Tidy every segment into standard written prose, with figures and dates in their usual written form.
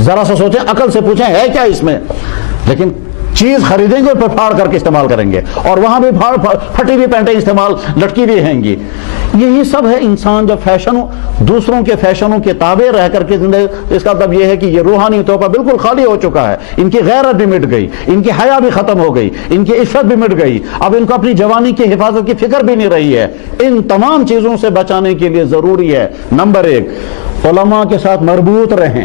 ذرا سا سوچیں، عقل سے پوچھیں ہے کیا اس میں، لیکن چیز خریدیں گے اور پھاڑ کر کے استعمال کریں گے، اور وہاں بھی پھٹی ہوئی پینٹیں استعمال لٹکی ہوئی ہیں گی۔ یہی سب ہے انسان جب دوسروں کے فیشنوں کے تابع رہ کر کے زندگی، اس کا مطلب یہ ہے کہ یہ روحانی طور پر بالکل خالی ہو چکا ہے، ان کی غیرت بھی مٹ گئی، ان کی حیا بھی ختم ہو گئی، ان کی عفت بھی مٹ گئی، اب ان کو اپنی جوانی کی حفاظت کی فکر بھی نہیں رہی ہے۔ ان تمام چیزوں سے بچانے کے لیے ضروری ہے نمبر 1 علماء کے ساتھ مربوط رہیں۔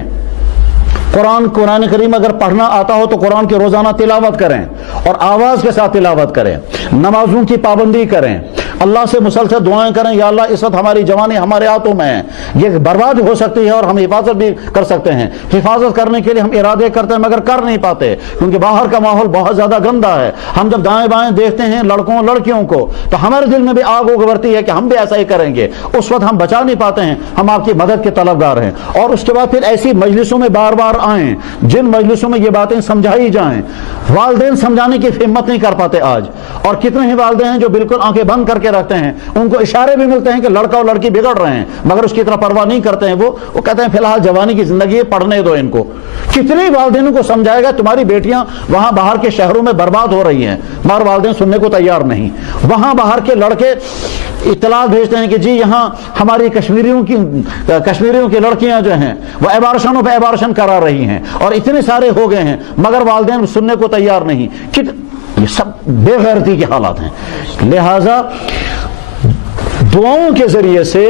قرآن کریم اگر پڑھنا آتا ہو تو قرآن کی روزانہ تلاوت کریں اور آواز کے ساتھ تلاوت کریں، نمازوں کی پابندی کریں، اللہ سے مسلسل دعائیں کریں، یا اللہ اس وقت ہماری جوانی ہمارے ہاتھوں میں ہے، یہ برباد ہو سکتی ہے اور ہم حفاظت بھی کر سکتے ہیں۔ حفاظت کرنے کے لیے ہم ارادے کرتے ہیں مگر کر نہیں پاتے، کیونکہ باہر کا ماحول بہت زیادہ گندا ہے۔ ہم جب دائیں بائیں دیکھتے ہیں لڑکوں لڑکیوں کو تو ہمارے دل میں بھی آگ اگلتی ہے کہ ہم بھی ایسا ہی کریں گے، اس وقت ہم بچا نہیں پاتے ہیں۔ ہم آپ کی مدد کے طلبگار ہیں، اور اس کے بعد پھر ایسی مجلسوں میں بار بار آئیں جن مجلسوں میں یہ باتیں سمجھائی جائیں۔ والدین سمجھانے کی ہمت نہیں کر پاتے آج، اور کتنے ہی والدین ہیں جو بالکل آنکھیں بند کر کے رکھتے ہیں، ان کو اشارے بھی ملتے ہیں کہ لڑکا اور لڑکی بگڑ رہے ہیں مگر اس کی طرح پرواہ نہیں کرتے ہیں۔ وہ کہتے ہیں فی الحال جوانی کی زندگی ہے، پڑھنے دو ان کو۔ کتنے والدینوں کو سمجھائے گا تمہاری بیٹیاں وہاں باہر کے شہروں میں برباد ہو رہی ہیں، مگر والدین سننے کو تیار نہیں۔ وہاں باہر کے لڑکے اطلاع بھیجتے ہیں کہ جی یہاں ہماری کشمیریوں کی لڑکیاں جو ہیں وہ ایبارشنوں پہ ایبارشن کرا رہی ہیں اور اتنے سارے ہو گئے ہیں، مگر والدین سننے کو تیار نہیں۔ یہ سب بے غیرتی کے حالات ہیں۔ لہذا دعاؤں کے ذریعے سے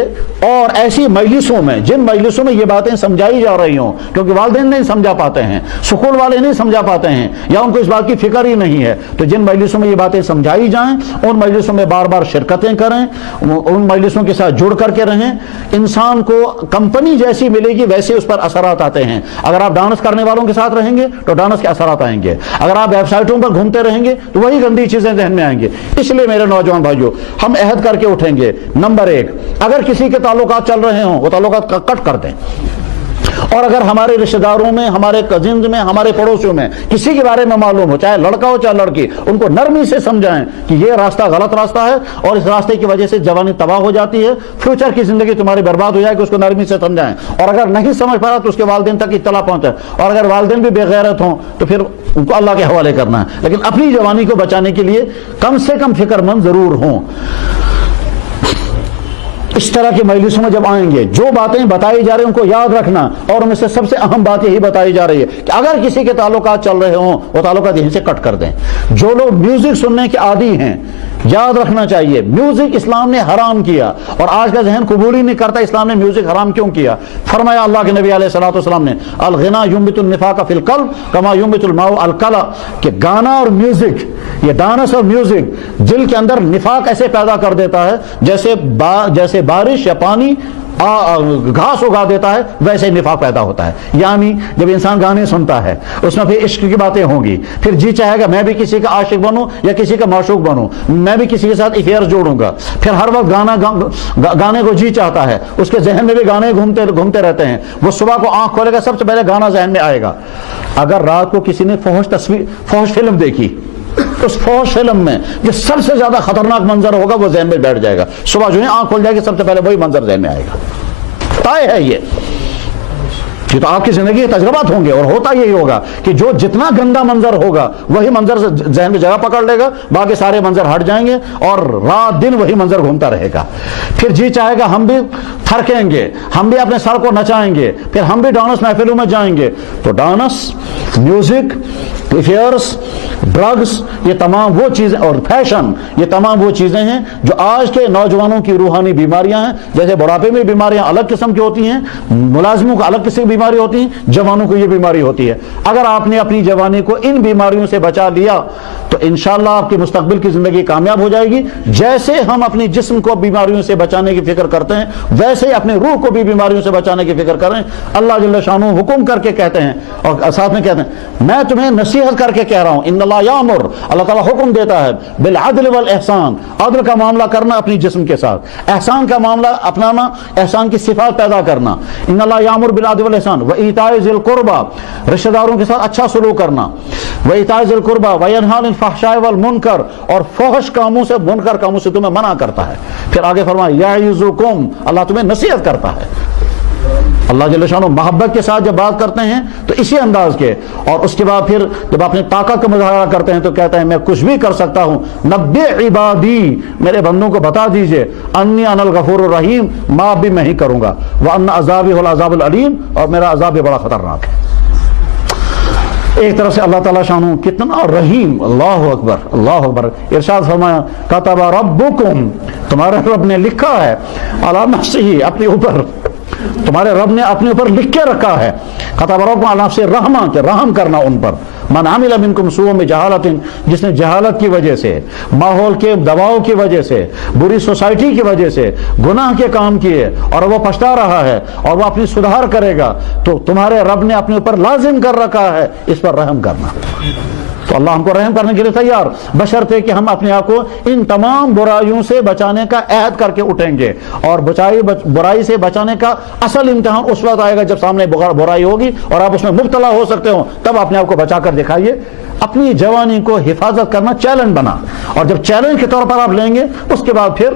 اور ایسی مجلسوں میں، جن مجلسوں میں یہ باتیں سمجھائی جا رہی ہوں، کیونکہ والدین نہیں سمجھا پاتے ہیں، سکول والے نہیں سمجھا پاتے ہیں، یا ان کو اس بات کی فکر ہی نہیں ہے، تو جن مجلسوں میں یہ باتیں سمجھائی جائیں ان مجلسوں میں بار بار شرکتیں کریں، ان مجلسوں کے ساتھ جڑ کر کے رہیں۔ انسان کو کمپنی جیسی ملے گی ویسے اس پر اثرات آتے ہیں۔ اگر آپ ڈانس کرنے والوں کے ساتھ رہیں گے تو ڈانس کے اثرات آئیں گے، اگر آپ ویب سائٹوں پر گھومتے رہیں گے تو وہی گندی چیزیں ذہن میں آئیں گے۔ اس لیے میرے نوجوان بھائیوں، ہم عہد کر کے اٹھیں گے، نمبر 1 اگر کسی کے تعلقات چل رہے ہوں وہ تعلقات کٹ کر دیں، اور اگر ہمارے رشتہ داروں میں، ہمارے کزنز میں، ہمارے پڑوسیوں میں کسی کے بارے میں معلوم ہو، چاہے لڑکا ہو چاہے لڑکی، ان کو نرمی سے سمجھائیں کہ یہ راستہ غلط راستہ ہے اور اس راستے کی وجہ سے جوانی تباہ ہو جاتی ہے، فیوچر کی زندگی تمہاری برباد ہو جائے گی، اس کو نرمی سے سمجھائیں۔ اور اگر نہیں سمجھ پا رہا تو اس کے والدین تک اطلاع پہنچائیں، اور اگر والدین بھی بے غیرت ہوں تو پھر ان کو اللہ کے حوالے کرنا ہے، لیکن اپنی جوانی کو بچانے کے لیے کم سے کم فکر مند ضرور ہوں۔ اس طرح کی مجلسوں میں جب آئیں گے جو باتیں بتائی جا رہی ہیں ان کو یاد رکھنا، اور ان میں سے سب سے اہم بات یہی بتائی جا رہی ہے کہ اگر کسی کے تعلقات چل رہے ہوں وہ تعلقات یہیں سے کٹ کر دیں۔ جو لوگ میوزک سننے کے عادی ہیں، یاد رکھنا چاہیے میوزک اسلام نے حرام کیا، اور آج کا ذہن قبول ہی نہیں کرتا اسلام نے میوزک حرام کیوں کیا۔ فرمایا اللہ کے نبی علیہ الصلوۃ والسلام نے الغنا ينبت النفاق فی القلب کما ينبت الماء الکلا، کہ گانا اور میوزک، یہ ڈانس اور میوزک دل کے اندر نفاق ایسے پیدا کر دیتا ہے جیسے بارش یا پانی گھاس اگا دیتا ہے، ویسے نفاق پیدا ہوتا ہے۔ یعنی جب انسان گانے سنتا ہے اس میں پھر عشق کی باتیں ہوں گی، پھر جی چاہے گا میں بھی کسی کا عاشق بنوں یا کسی کا معشوق بنوں، میں بھی کسی کے ساتھ افیئر جوڑوں گا، پھر ہر وقت گانے کو جی چاہتا ہے، اس کے ذہن میں بھی گانے گھومتے رہتے ہیں۔ وہ صبح کو آنکھ کھولے گا سب سے پہلے گانا ذہن میں آئے گا۔ اگر رات کو کسی نے فحش فلم دیکھی، اس فحش فلم میں جو سب سے زیادہ خطرناک منظر ہوگا وہ ذہن میں بیٹھ جائے گا، صبح جو ہے آنکھ کھول جائے گی سب سے پہلے وہی منظر ذہن میں آئے گا۔ طے ہے یہ تو آپ کی زندگی کے تجربات ہوں گے، اور ہوتا یہی ہوگا کہ جو جتنا گندا منظر ہوگا وہی منظر ذہن میں جگہ پکڑ لے گا، باقی سارے منظر ہٹ جائیں گے اور رات دن وہی منظر گھومتا رہے گا۔ پھر جی چاہے گا ہم بھی تھرکیں گے، ہم بھی اپنے سر کو نچائیں گے، پھر ہم بھی ڈانس محفلوں میں جائیں گے۔ تو ڈانس، میوزک، افیئرس، ڈرگس، یہ تمام وہ چیزیں، اور فیشن، یہ تمام وہ چیزیں ہیں جو آج کے نوجوانوں کی روحانی بیماریاں ہیں۔ جیسے بڑھاپے میں بیماریاں الگ قسم کی ہوتی ہیں، ملازموں کو الگ قسم کی بیماری ہوتی ہیں، جوانوں کو یہ بیماری ہوتی ہے۔ اگر آپ نے اپنی جوانی کو ان بیماریوں سے بچا لیا تو انشاءاللہ آپ کی مستقبل کی زندگی کامیاب ہو جائے گی۔ جیسے ہم اپنی جسم کو بیماریوں سے بچانے کی فکر کرتے ہیں ویسے ہی اپنے روح کو بھی بیماریوں سے بچانے کی فکر کریں۔ اللہ جل شانہ حکم کر کے کہتے ہیں اور ساتھ میں کہتے ہیں میں تمہیں نصیحت کر کے کہہ رہا ہوں، ان اللہ یامر، اللہ تعالیٰ حکم دیتا ہے بالعدل والاحسان، عدل کا معاملہ کرنا اپنی جسم کے ساتھ، احسان کا معاملہ اپنانا، احسان کی صفات پیدا کرنا۔ ان اللہ یامر بالعدل والاحسان وایتاء ذی القربى، رشتہ داروں کے ساتھ اچھا سلوک کرنا، وایتاء ذی القربى وینہی عن الفحشاء والمنکر، اور فحش کاموں سے، منکر کاموں سے تمہیں منع کرتا ہے۔ پھر آگے فرمایا یعظکم، اللہ تمہیں نصیحت کرتا ہے۔ اللہ جل شانہ محبت کے ساتھ جب بات کرتے ہیں تو اسی انداز کے، اور اس کے بعد پھر جب اپنی طاقت کا مظاہرہ کرتے ہیں تو کہتے ہیں میں کچھ بھی کر سکتا ہوں، نبئ عبادی، میرے بندوں کو بتا دیجئے، انی انا الغفور الرحیم، معاف بھی میں ہی کروں گا، وان عذابی هو العذاب العلیم، اور میرا عذاب بھی بڑا خطرناک ہے۔ ایک طرف سے اللہ تعالیٰ شانہ کتنا رحیم، اللہ اکبر اللہ اکبر، ارشاد فرمایا کتب ربکم، تمہارے رب نے لکھا ہے، علی نفسہ، اپنے اوپر، تمہارے رب نے اپنے اوپر لکھ کے رکھا ہے، کتب ربکم علی نفسہ رحمہ، کہ رحم کرنا ان پر، من عمل منکم سوءا بجہالۃ، جس نے جہالت کی وجہ سے، ماحول کے دباؤ کی وجہ سے، بری سوسائٹی کی وجہ سے گناہ کے کام کیے اور وہ پچھتا رہا ہے اور وہ اپنی سدھار کرے گا، تو تمہارے رب نے اپنے اوپر لازم کر رکھا ہے اس پر رحم کرنا۔ تو اللہ ہم کو رحم کرنے کے لیے تیار، بشرطے کہ ہم اپنے آپ کو ان تمام برائیوں سے بچانے کا عہد کر کے اٹھیں گے، اور برائی سے بچانے کا اصل امتحان اس وقت آئے گا جب سامنے برائی ہوگی اور آپ اس میں مبتلا ہو سکتے ہو، تب اپنے آپ کو بچا کر دکھائیے۔ اپنی جوانی کو حفاظت کرنا چیلنج بنا، اور جب چیلنج کے طور پر آپ لیں گے اس کے بعد پھر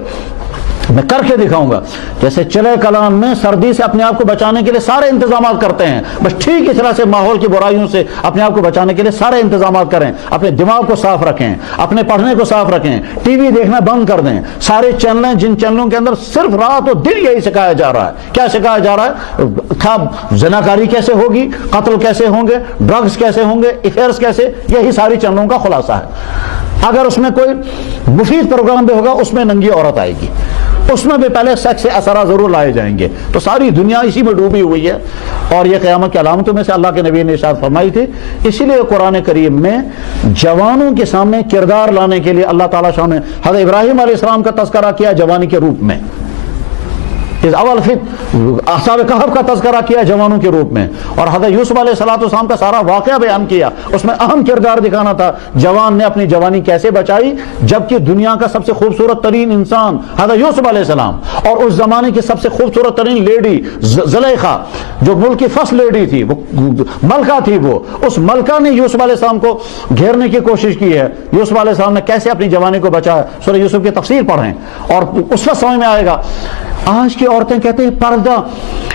میں کر کے دکھاؤں گا۔ جیسے چلے کلام میں سردی سے اپنے آپ کو بچانے کے لیے سارے انتظامات کرتے ہیں، بس ٹھیک اس طرح سے ماحول کی برائیوں سے اپنے آپ کو بچانے کے لیے سارے انتظامات کریں، اپنے دماغ کو صاف رکھیں، اپنے پڑھنے کو صاف رکھیں، ٹی وی دیکھنا بند کر دیں، سارے چینلیں جن چینلوں کے اندر صرف رات و دن یہی سکھایا جا رہا ہے، کیا سکھایا جا رہا ہے؟ زناکاری کیسے ہوگی، قتل کیسے ہوں گے، ڈرگز کیسے ہوں گے، افیئرس کیسے، یہی ساری چینلوں کا خلاصہ ہے۔ اگر اس میں کوئی مفید پروگرام بھی ہوگا اس میں ننگی عورت آئے گی، اس میں بھی پہلے سیکس سے اثرات ضرور لائے جائیں گے، تو ساری دنیا اسی میں ڈوبی ہوئی ہے، اور یہ قیامت کی علامتوں میں سے اللہ کے نبی نے ارشاد فرمائی تھی۔ اسی لیے قرآن کریم میں جوانوں کے سامنے کردار لانے کے لیے اللہ تعالیٰ شاہ نے حضرت ابراہیم علیہ السلام کا تذکرہ کیا جوانی کے روپ میں، اس اول اصحاب کہف کا تذکرہ کیا جوانوں کے روپ میں، اور حضرت یوسف علیہ السلام کا سارا واقعہ بیان کیا، اس میں اہم کردار دکھانا تھا جوان نے اپنی جوانی کیسے بچائی، جبکہ دنیا کا سب سے خوبصورت ترین انسان حضرت یوسف علیہ السلام، اور اس زمانے کی سب سے خوبصورت ترین لیڈی زلیخا جو ملک کی فرسٹ لیڈی تھی، وہ ملکہ تھی، وہ اس ملکہ نے یوسف علیہ السلام کو گھیرنے کی کوشش کی ہے۔ یوسف علیہ السلام نے کیسے اپنی جوانی کو بچایا، سورہ یوسف کی تفسیر پڑھیں اور اس وقت سمجھ میں آئے گا۔ آج کی عورتیں کہتے ہیں پردہ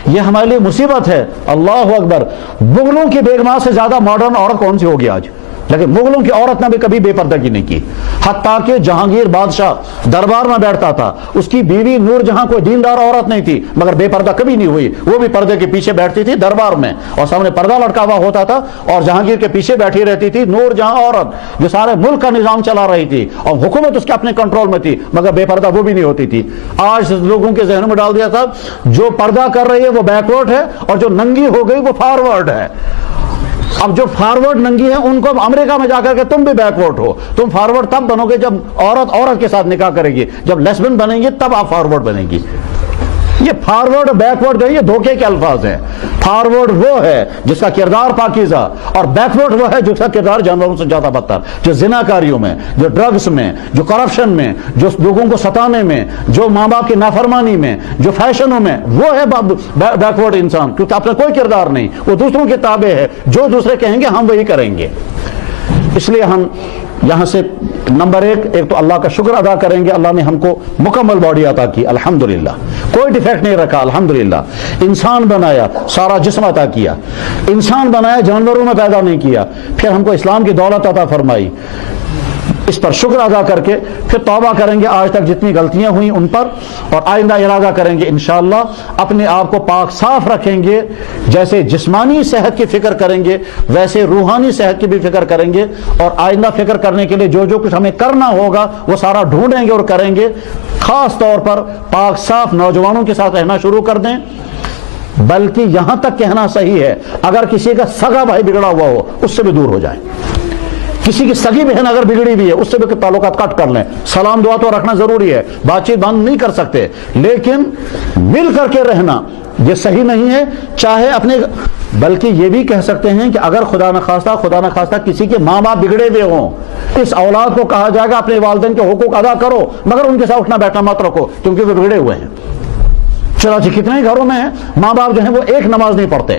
یہ ہمارے لیے مصیبت ہے، اللہ اکبر، مغلوں کی بیگمات سے زیادہ ماڈرن عورت کون سی ہوگی آج؟ لیکن مغلوں کی عورت نے بھی کبھی بے پردگی نہیں کی، حتیٰ کہ جہانگیر بادشاہ دربار میں بیٹھتا تھا، اس کی بیوی نور جہاں کوئی دیندار عورت نہیں تھی مگر بے پردہ کبھی نہیں ہوئی، وہ بھی پردے کے پیچھے بیٹھتی تھی دربار میں، اور سامنے پردہ لٹکا ہوا ہوتا تھا، اور جہانگیر کے پیچھے بیٹھی رہتی تھی نور جہاں عورت جو سارے ملک کا نظام چلا رہی تھی، اور حکومت اس کے اپنے کنٹرول میں تھی مگر بے پردہ وہ بھی نہیں ہوتی تھی۔ آج لوگوں کے ذہنوں میں ڈال دیا تھا جو پردہ کر رہی ہے وہ بیکورڈ ہے، اور جو ننگی ہو گئی وہ فارورڈ ہے۔ اب جو فارورڈ ننگی ہے ان کو امریکہ میں جا کر کے تم بھی بیکورڈ ہو، تم فارورڈ تب بنو گے جب عورت کے ساتھ نکاح کرے گی، جب لیسبن بنیں گے تب آپ فارورڈ بنیں گی۔ یہ فارورڈ بیکورڈ جو ہے یہ دھوکے کے الفاظ ہیں۔ فارورڈ وہ ہے جس کا کردار پاکیزہ، اور بیکورڈ وہ ہے جس کا کردار جانوروں سے زیادہ بدتر، جو زناکاریوں میں، جو ڈرگز میں، جو کرپشن میں، جو لوگوں کو ستانے میں، جو ماں باپ کی نافرمانی میں، جو فیشنوں میں، وہ ہے بیکورڈ انسان، کیونکہ اپنا کوئی کردار نہیں، وہ دوسروں کے تابع ہے، جو دوسرے کہیں گے ہم وہی کریں گے۔ اس لیے ہم یہاں سے نمبر ایک تو اللہ کا شکر ادا کریں گے، اللہ نے ہم کو مکمل باڈی عطا کی الحمدللہ، کوئی ڈیفیکٹ نہیں رکھا الحمدللہ، انسان بنایا، سارا جسم عطا کیا، انسان بنایا، جانوروں میں پیدا نہیں کیا، پھر ہم کو اسلام کی دولت عطا فرمائی، اس پر شکر ادا کر کے پھر توبہ کریں گے آج تک جتنی غلطیاں ہوئیں ان پر، اور آئندہ ارادہ کریں گے انشاءاللہ اپنے آپ کو پاک صاف رکھیں گے، جیسے جسمانی صحت کی فکر کریں گے ویسے روحانی صحت کی بھی فکر کریں گے، اور آئندہ فکر کرنے کے لیے جو کچھ ہمیں کرنا ہوگا وہ سارا ڈھونڈیں گے اور کریں گے۔ خاص طور پر پاک صاف نوجوانوں کے ساتھ رہنا شروع کر دیں، بلکہ یہاں تک کہنا صحیح ہے اگر کسی کا سگا بھائی بگڑا ہوا ہو اس سے بھی دور ہو جائیں، کسی کی سگی بہن اگر بگڑی بھی ہے اس سے بھی تعلقات کٹ کر لیں، سلام دعا تو رکھنا ضروری ہے، بات چیت بند نہیں کر سکتے، لیکن مل کر کے رہنا یہ صحیح نہیں ہے، چاہے اپنے، بلکہ یہ بھی کہہ سکتے ہیں کہ اگر خدا نخواستہ کسی کے ماں باپ بگڑے ہوئے ہوں، اس اولاد کو کہا جائے گا اپنے والدین کے حقوق ادا کرو، مگر ان کے ساتھ اٹھنا بیٹھنا مت رکھو کیونکہ وہ بگڑے ہوئے ہیں۔ چنانچہ کتنے گھروں میں ہیں ماں باپ جو ہیں وہ ایک نماز نہیں پڑھتے،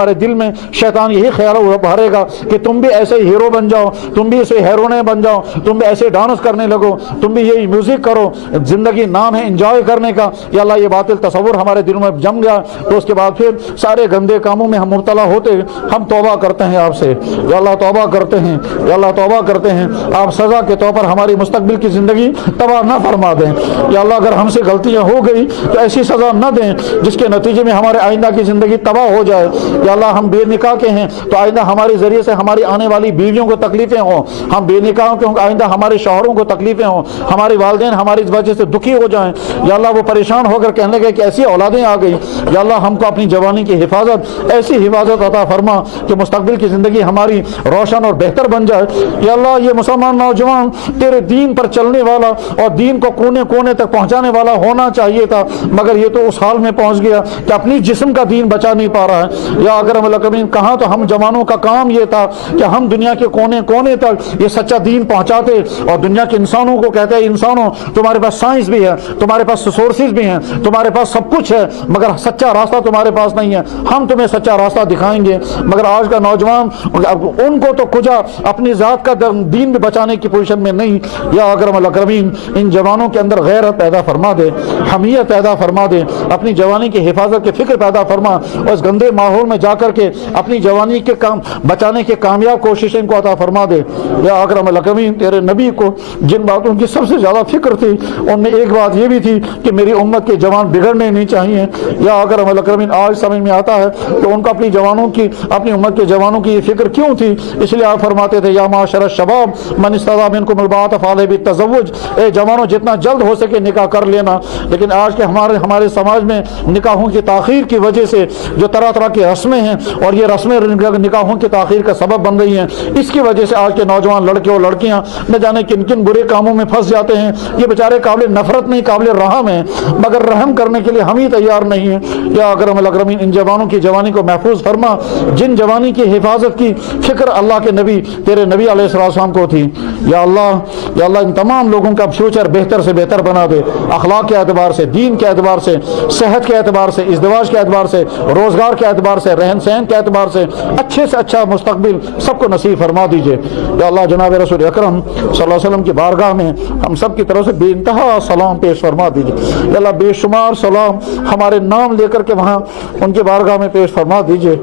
ہمارے دل میں شیطان یہی خیال بھرے گا کہ تم بھی ایسے ہیرو بن جاؤ، تم بھی ایسے ہیرونے بن جاؤ، تم بھی ایسے ڈانس کرنے لگو، تم بھی یہی میوزک کرو، زندگی نام ہے انجوائے کرنے کا۔ یا اللہ یہ باطل تصور ہمارے دلوں میں جم گیا تو اس کے بعد پھر سارے گندے کاموں میں ہم مبتلا ہوتے، ہم توبہ کرتے ہیں آپ سے یا اللہ، توبہ کرتے ہیں یا اللہ، توبہ کرتے ہیں، آپ سزا کے طور پر ہماری مستقبل کی زندگی تباہ نہ فرما دیں یا اللہ۔ اگر ہم سے غلطیاں ہو گئی تو ایسی سزا نہ دیں جس کے نتیجے میں ہمارے آئندہ کی زندگی تباہ ہو جائے یا اللہ۔ ہم بے نکاح کے ہیں تو آئندہ ہمارے ذریعے سے ہماری آنے والی بیویوں کو تکلیفیں ہوں، ہم بے نکاحوں کے ہوں آئندہ ہمارے شوہروں کو تکلیفیں ہوں، ہمارے والدین ہماری اس وجہ سے دکھی ہو جائیں یا اللہ، وہ پریشان ہو کر کہنے لگے کہ ایسی اولادیں آ گئی یا اللہ۔ ہم کو اپنی جوانی کی حفاظت، ایسی حفاظت عطا فرما کہ مستقبل کی زندگی ہماری روشن اور بہتر بن جائے یا اللہ۔ یہ مسلمان نوجوان تیرے دین پر چلنے والا اور دین کو کونے کونے تک پہنچانے والا ہونا چاہیے تھا، مگر یہ تو اس حال میں پہنچ گیا کہ اپنی جسم کا دین بچا نہیں پا رہا ہے یا اکرم الاکرمین۔ کہاں تو ہم جوانوں کا کام یہ تھا کہ ہم دنیا کے کونے کونے تک یہ سچا دین پہنچاتے اور دنیا کے انسانوں کو کہتے ہیں انسانوں تمہارے پاس سائنس بھی ہے، تمہارے پاس ریسورسز بھی ہیں، تمہارے پاس سب کچھ ہے، مگر سچا راستہ تمہارے پاس نہیں ہے، ہم تمہیں سچا راستہ دکھائیں گے۔ مگر آج کا نوجوان ان کو تو کجا اپنی ذات کا دین بھی بچانے کی پوزیشن میں نہیں یا اکرم الاکرمین۔ ان جوانوں کے اندر غیرت پیدا فرما دے، حمیت پیدا فرما دے، اپنی جوانی کی حفاظت کی فکر پیدا فرما اور اس گندے ماحول میں جا کر کے اپنی جوانی کے کام بچانے کی کامیاب کوششیں کو عطا فرما دے یا اکرم الاکرمین۔ تیرے نبی کو جن باتوں کی سب سے زیادہ فکر تھی ان میں ایک بات یہ بھی تھی کہ میری امت کے جوان بگڑنے نہیں چاہیے یا اکرم الاکرمین۔ آج سمجھ میں آتا ہے کہ ان کو اپنی جوانوں کی، اپنی امت کے جوانوں کی یہ فکر کیوں تھی۔ اس لیے آپ فرماتے تھے یا معاشر الشباب من استطاع منکم الباءۃ فعلیہ بالتزوج، اے جوانوں جتنا جلد ہو سکے نکاح کر لینا۔ لیکن آج کے ہمارے سماج میں نکاحوں کی تاخیر کی وجہ سے جو طرح طرح کی رسمیں ہیں اور یہ رسمیں نکاحوں کی تاخیر کا سبب بن رہی ہیں، اس کی وجہ سے آج کے نوجوان لڑکے اور لڑکیاں نہ جانے کن کن برے کاموں میں پھنس جاتے ہیں۔ یہ بیچارے قابل نفرت نہیں، قابل رحم ہیں، مگر رحم کرنے کے لیے ہم ہی تیار نہیں ہیں یا اکرم الاکرمین۔ ان جوانوں کی جوانی کو محفوظ فرما جن جوانی کی حفاظت کی فکر اللہ کے نبی تیرے نبی علیہ السلام کو تھی یا اللہ۔ یا اللہ ان تمام لوگوں کا فیوچر بہتر سے بہتر بنا دے، اخلاق کے اعتبار سے، دین کے اعتبار سے، صحت کے اعتبار سے، ازدواج کے اعتبار سے، روزگار کے اعتبار سے، رہن سہن کے اعتبار سے اچھے مستقبل سب کو نصیب فرما دیجئے یا اللہ۔ جناب رسول اکرم صلی اللہ علیہ وسلم کی بارگاہ میں ہم سب کی طرف سے بے انتہا سلام پیش فرما دیجئے یا اللہ۔ بے شمار سلام ہمارے نام لے کر کے وہاں ان کی بارگاہ میں پیش فرما دیجئے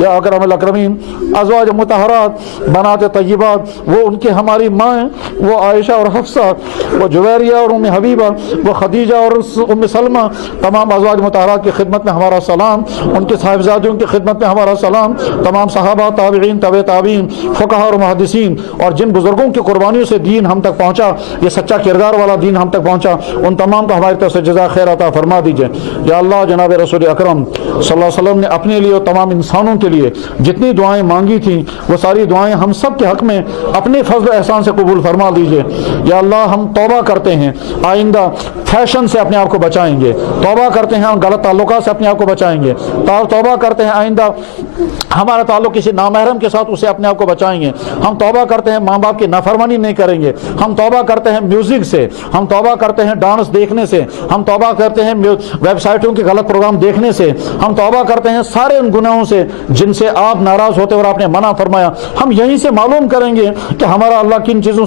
یا اکرم الاکرمین۔ ازواج مطہرات، بنات طیبات، وہ ان کی ہماری مائیں، وہ عائشہ اور حفصہ، وہ جویریہ اور ام حبیبہ، وہ خدیجہ اور ام سلمہ، تمام ازواج مطہرات کی خدمت میں ہمارا سلام، ان کے صاحبزادیوں کی خدمت میں ہمارا سلام، تمام صحابہ، تابعین، تبع تابعین، فقہاء اور محدثین اور جن بزرگوں کی قربانیوں سے دین ہم تک پہنچا، یہ سچا کردار والا دین ہم تک پہنچا، ان تمام کو ہماری طرف سے جزا خیر عطا فرما دیجئے یا اللہ۔ جناب رسول اکرم صلی اللہ علیہ وسلم نے اپنے لیے اور تمام انسانوں کے لیے جتنی دعائیں مانگی تھیں وہ ساری دعائیں ہم سب کے حق میں اپنے فضل و احسان سے قبول فرما دیجئے یا اللہ۔ ہم توبہ کرتے ہیں آئندہ فیشن سے اپنے آپ کو بچائیں گے، توبہ کرتے ہیں غلط تعلقات سے اپنے آپ کو بچائیں گے، توبہ کرتے ہیں آئندہ ہمارا تعلق کسی نامحرم کے ساتھ اسے اپنے آپ کو بچائیں گے، ہم توبہ کرتے ہیں ماں باپ کی نافرمانی نہیں کریں گے، ہم توبہ کرتے ہیں میوزک سے، ہم توبہ کرتے ہیں ڈانس دیکھنے سے، ہم توبہ کرتے ہیں ویب سائٹوں کے غلط پروگرام دیکھنے سے، ہم توبہ کرتے ہیں سارے ان گناہوں سے جن سے آپ ناراض ہوتے اور آپ نے منع فرمایا۔ ہم یہیں سے معلوم کریں گے کہ ہمارا اللہ کن چیزوں